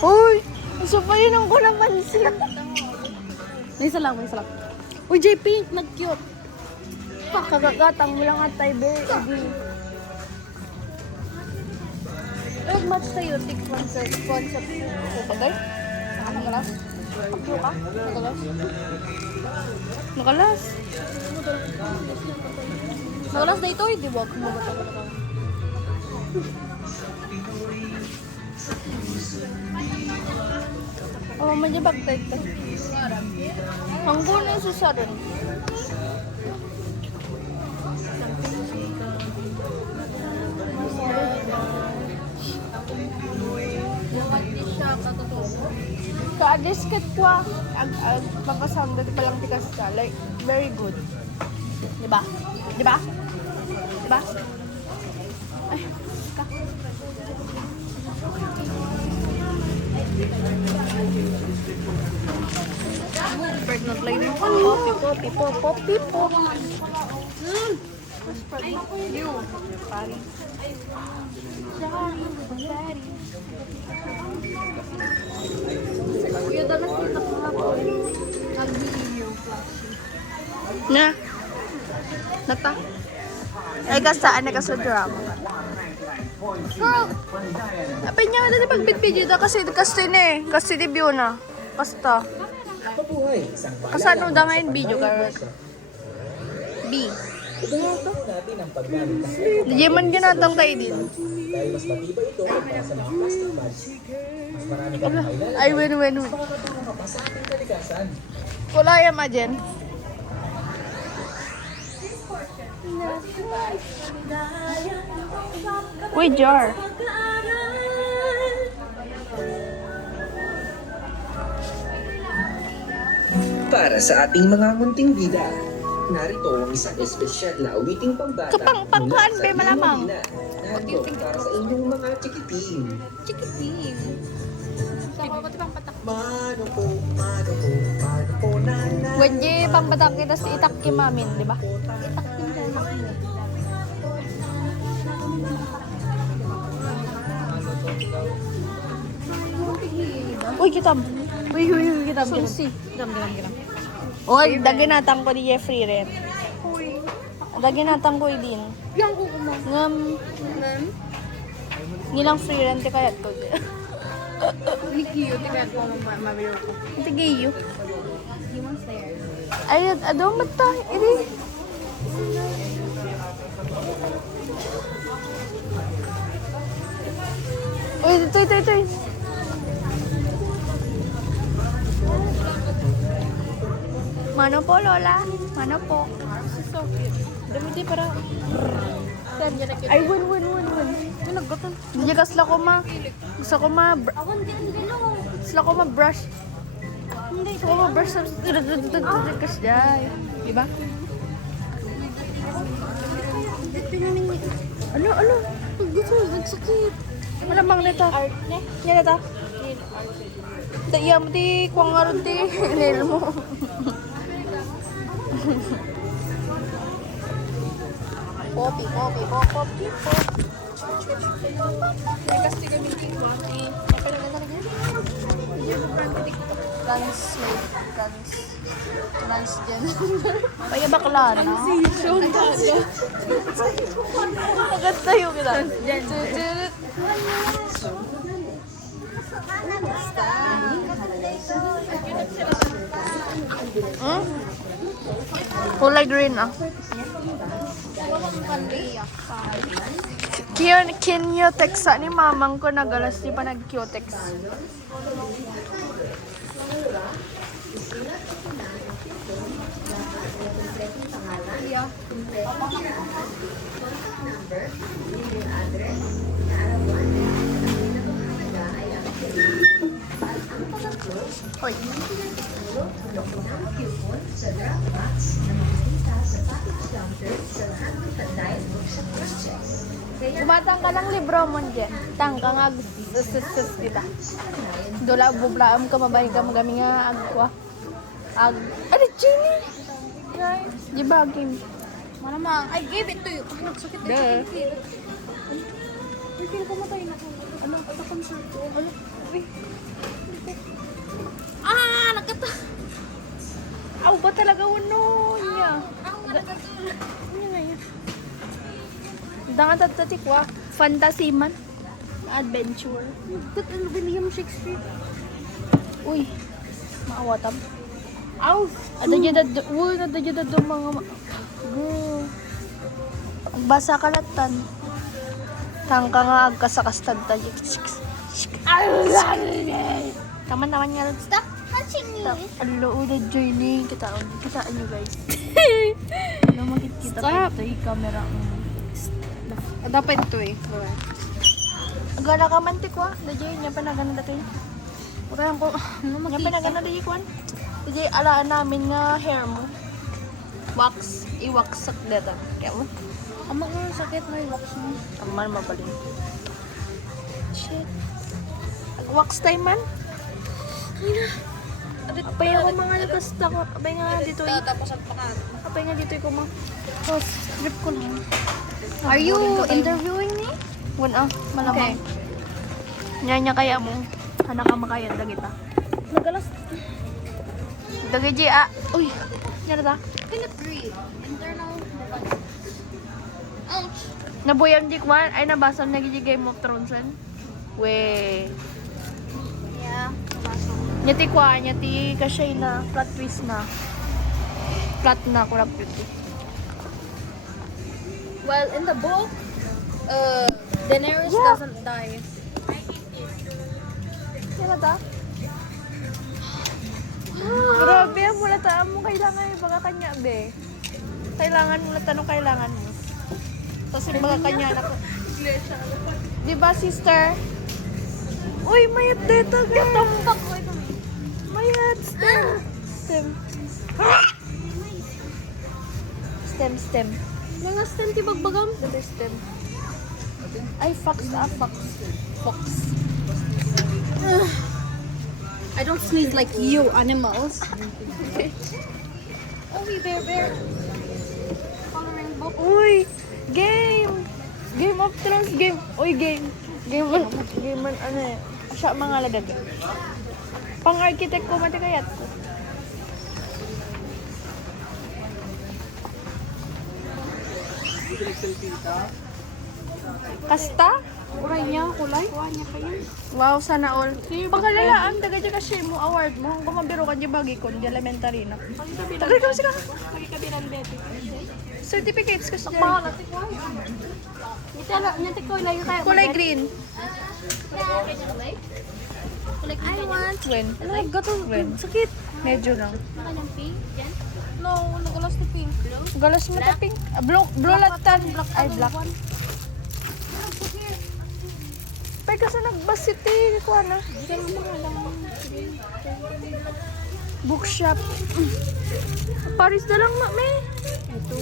Uy! Gusto pa yun ang ko napansin. May isa lang. Uy, JP, nag-cute. Kagagatang mo lang at tayo, baby. Nag-match tayo, tick concept. Bagay? Nakalas? Pakyo ka? Nakalas? Nakalas na ito, di ba? Kung babata ka na. Oh, majabag tayo ito. Hanggang na sa saran. Ka-disket ko papasanda di palang tikas ka. Like, very good. Diba? Ay, ka. Pregnant lady. Poppy. You. Pari. Kuya daw nakita ko nga po. Nag-video flash. Na. Nata. Ay kasaan na kaso drama. Girl. Apay niya na pagbit-video da kasi na eh. Kasi debut na. Basta. Kasano da ngayon video ka? B. Hindi man ginatang tayo din. Ay, win. Kulaya ma dyan. Uy, jar. Para sa ating mga munting bida, narito ang isang espesyal na awiting pambata Pangkuhan ba malamang? Narito para sa inyong mga chikiting. Mano po, nana. Wenje pang batak kita sa itak kimamin, di ba? Itak kimamin. Uy, kitab. Uy, kitab. Susi. Kitab. Uy, daginatang ko di Jeffrey rin. Daginatang ko din. Yang ko mo. Ngam. Nilang free rent kayat ko. Likiyo, tiga ko mabiro ko. Ito gayo. He wants there. Ay, ado mata. Ini. Uy, ito. Mano po, Lola? Mano po? So cute. Dami para. Ay, win. Naggotan. Hindi kasla ko ma. Gusto ko ma. Ako hindi gano. Gusto ko ma brush. Gusto ko ma brush sa kasday. Diba? Ano? Gusto, nagsakit. Malamang nito. Art ne? Yan nito. Iya mo ti kuwang nga rin ti. Nail mo. Poppy. Kasi kami dito. Transgender. Paya bakla na. Transition tayo. Agad tayo kita. Kulay green ah. Kinyotex ni mamang ko nagalas di pa nag-Kyotex. Hoy. Kumatang ka ng libro mo dyan. Tang ka nga sus kita. Dola bublaam ka mabay ka magami nga agwa. Ano Jenny? Guys, di ba game? Malamang, I gave it to you. Nagsakit Duh. Ay, kaya pumatay na ko. Ano, ito concert ko. Ano? Uy, Ano nga yun? Dangan tatikwa. Fantasy man. Adventure. William Shakespeare. Uy. Maawatam. Aw! Ada dyan mga... Basa kalatan. Tangka nga agkasakastag tayo. Taman-taman nga lang. Stop touching me! Alo, ulit joining. Kitaan nyo guys. Ano makikita Stop. ito yung camera. Dapat ito eh. Agala ka mantik wa. Dajay, niya pa nagana dati. Kaya ko, ano Niya pa makita? nagana dati kwan. Dajay, alaan namin nga hair mo. Wax. I-wax sak dito. Kaya mo? Ama ko sakit na yung wax mo. Aman, mabaling. Shit. Wax time man? Apay ako mga nagkasta ko. Apay nga dito eh. Tapos ang pakat. Apay nga dito ko mga. Oh, strip ko lang. Are you interviewing me? Wan malamang. Nya kaya mo. Anak ka makayan dagita. Nagalas. Dagi ji ah. Uy. Nya ta. Cannot breathe. Internal. Ouch. Nabuyam di kwan ay nabasa na gigi Game of Thrones an. We. Yeah. Nyati kwan, nyati kashay na plot twist na. Plot na ko rap yun. Well, in the book, Daenerys doesn't die. Nya ta. Grabe, mula ta mo kailangan yung baga kanya be. Kailangan mo tanong kailangan mo. Tapos yung baga kanya na ko. Di ba sister? Uy, mayat dito guys. Tambak ko ito. Mayat stem. Stem. Mga stent bagbagam. Dito stem. Ay, fox. Fox. I don't sneeze like you animals. Oh, bear. Coloring book. Uy, game. Game of Thrones game. Uy, game. Game man ano eh. Siya mga lagad. Pang-architect ko mati kayat ko. Kasta? Uray niya, kulay. Kuha niya pa yun. Wow, sana all. Pagkalalaan, daga dyan kasi mo award mo. Kung mabiro ka dyan bagi ko, di elementary na. Tagal ka kasi ka. Pagkabiran bete. Certificates kasi dyan. Mahal natin ko. Nyatik ko ilayo tayo. Kulay green. I want. When? Ano, gato. When? Sakit. Medyo lang. Nakanyang pink? Yan? No, nagalas na pink. Galas mo ta pink. Blue latan. Ay, black. Pero kasi nagbasiti. Ko na. Yan ang mga lang. Bookshop. Paris na lang, may. Ito.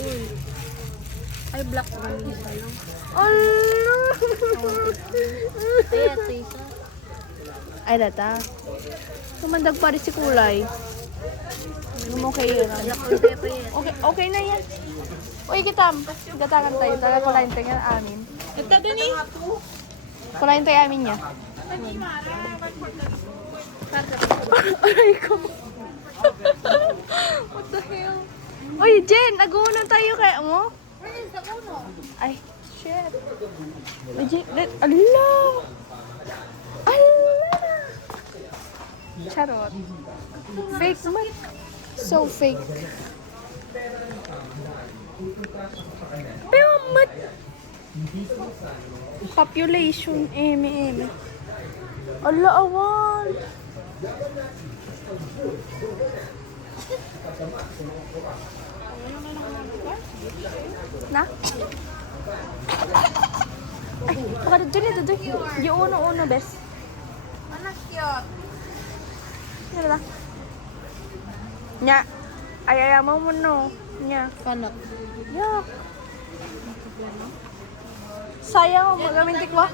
Ay, black na lang. Allah! Ay, ito isa. Ay, data. Kumandag Paris si kulay. Okay yun. Okay na yan. Uy, kitam. Gatakan tayo. Talaga kulayin tayo nga amin. Ito din eh. Kulayin tayo amin niya. Aray ko. What the hell? Uy, Jen! Nagunan tayo kaya mo? Where is the uno? Ay, shit. Uy, Jen. Allah! Allah! Charot. Fake man. So fake. Pero mat. Population, eme. Allah, awan. Na? Ay, baka dito. Yung uno, bes. Anak cute. Ano ba? Nya. Ay, ayaw mo no. Nya. Kanak. Yak. Sayang, magamintik wa.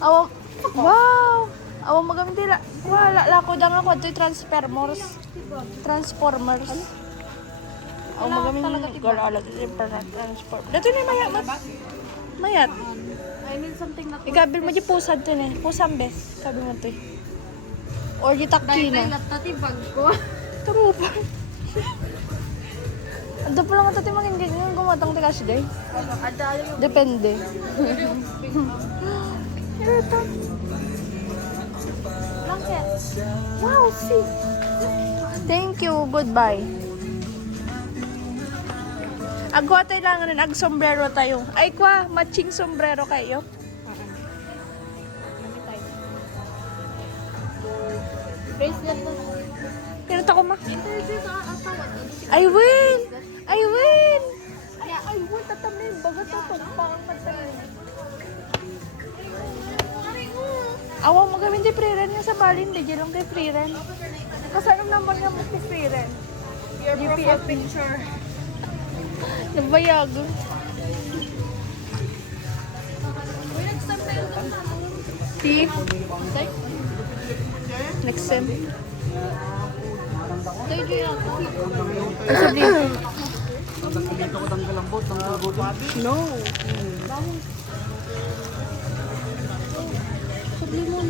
Awam. Wow. Awam magamintik la. Wala, lako dang ako. Ito'y Transformers. Awam magamintik. Gala, Transformers. Dito na mayat. Mayat. I need something na Ikabil mo di pusad to eh. Pusang bes. Sabi mo to eh. Or di takki na. latati bag ko. Turupan. Ito pa lang ito timangin ganyan gumatang ti kasi day. Ada yung Depende. blanket. Wow, see. Thank you. Goodbye. Agwa tayo lang nun. Ag sombrero tayo. Ay kwa, matching sombrero kayo. Bracelet na. Pero ko ma. Interview ka asawa. I win! I win! I win! Tatamlin. Bagat ito. Parang magtagal. Awa mo gawin di pre-ren nga sa balin. Di lang kay pre-ren. Kasanong naman nga mo kay pre-ren? Your profile picture. Nabayag. Uy, nag-stamp na yung P. Next sem. Tayo dyan ako. Sabi. No. Sabi mo.